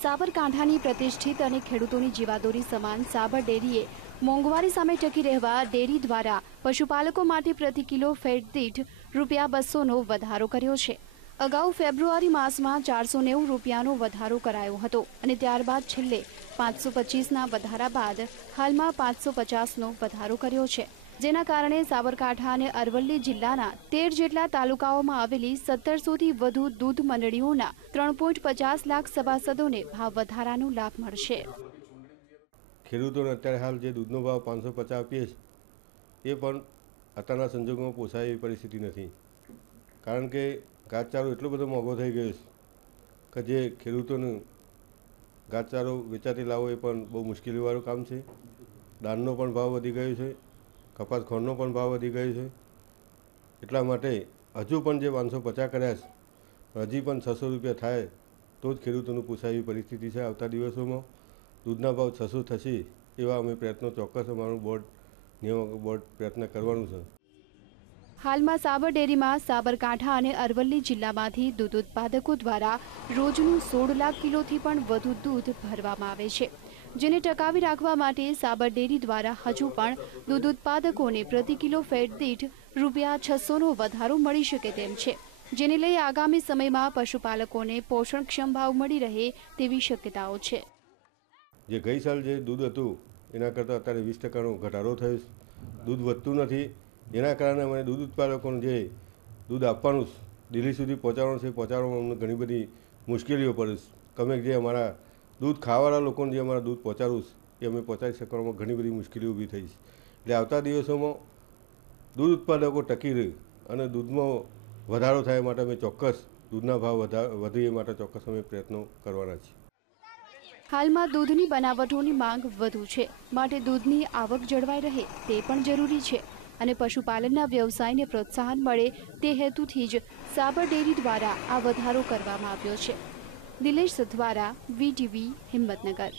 સાબરકાંઠાની પ્રતિષ્ઠિત અને ખેડૂતોની જીવાદોરી સમાન સાબર ડેરીએ મોંઘવારી સામે ટકી રહેવા ડેરી દ્વારા પશુપાલકો માટે પ્રતિ કિલો ફેટ દીઠ રૂપિયા બસોનો વધારો કર્યો છે. અગાઉ ફેબ્રુઆરી માસમાં ચારસો નેવું રૂપિયાનો વધારો કરાયો હતો અને ત્યારબાદ છેલ્લે પાંચસો પચીસના વધારા બાદ હાલમાં પાંચસો પચાસનો વધારો કર્યો છે. જેના કારણે સાબરકાંઠા અને અરવલ્લી જિલ્લાના તેર જેટલા તાલુકાઓમાં આવેલી સત્તરસોથી વધુ દૂધ મંડળીઓના ત્રણ પચાસ લાખ સભાસદોને ભાવ વધારાનો લાભ મળશે. ખેડૂતોને અત્યારે હાલ જે દૂધનો ભાવ પાંચસો પચાસ આપીએ એ પણ અત્યારના સંજોગોમાં પોસાય એવી પરિસ્થિતિ નથી. કારણ કે ઘાસચારો એટલો બધો મોંઘો થઈ ગયો છે કે જે ખેડૂતોને ઘાસચારો વેચાતી લાવવો એ પણ બહુ મુશ્કેલીવાળું કામ છે. દાળનો પણ ભાવ વધી ગયો છે. કપાસ પણ ભાવ વધી ગયો છે. એટલા માટે હજુ પણ જે પાંચસો પચાસ કર્યા છે, હજી પણ છસો રૂપિયા થાય, તો જ ખેડૂતોનું પૂછાય એવી પરિસ્થિતિ છે આવતા દિવસોમાં. દૂધના ભાવ છસો થશે એવા અમે પ્રયત્નો ચોક્કસ અમારું બોર્ડ નિયમ બોર્ડ પ્રયત્ન કરવાનું છે. હાલમાં સાબર ડેરીમાં સાબરકાંઠા અને અરવલ્લી જિલ્લામાંથી દૂધ ઉત્પાદકો દ્વારા રોજનું સોળ લાખ કિલોથી પણ વધુ દૂધ ભરવામાં આવે છે. જેને ટકાવી રાખવા માટે સાબર ડેરી દ્વારા હજુ પણ દૂધ ઉત્પાદકોને પ્રતિ કિલો ફેટ દીઠ રૂપિયા છસોનો વધારો મળી શકે તેમ છે, જેને લઈ આગામી સમયમાં પશુપાલકોને પોષણક્ષમ ભાવ મળી રહે તેવી શક્યતાઓ છે. જે ગઈ સાલ જે દૂધ હતું, એના કરતાં અત્યારે વીસ ટકાનો ઘટાડો થયો દૂધ વધતું નથી, એના કારણે અમે દૂધ ઉત્પાદકોને જે દૂધ આપવાનું દિલ્હી સુધી પહોંચાડવાનું છે, પહોંચાડવામાં અમને ઘણી બધી મુશ્કેલીઓ પડે છે. તમે જે અમારા દૂધ ખાવાવાળા લોકોને જે અમારા દૂધ પહોંચાડવું છે, એ અમે પહોંચાડી શકવામાં ઘણી બધી મુશ્કેલી ઊભી થઈ છે. એટલે આવતા દિવસોમાં દૂધ ઉત્પાદકો ટકી રહે અને દૂધમાં વધારો થાય માટે અમે ચોક્કસ દૂધના ભાવ વધે એ માટે ચોક્કસ અમે પ્રયત્નો કરવાના છીએ. હાલમાં દૂધની બનાવટોની માંગ વધુ છે. માટે દૂધની આવક જળવાઈ રહે તે પણ જરૂરી છે અને પશુપાલનના વ્યવસાયને પ્રોત્સાહન મળે તે હેતુથી જ સાબર ડેરી દ્વારા આ વધારો કરવામાં આવ્યો છે. દિલેશ સથવારા વીટીવી હિંમતનગર.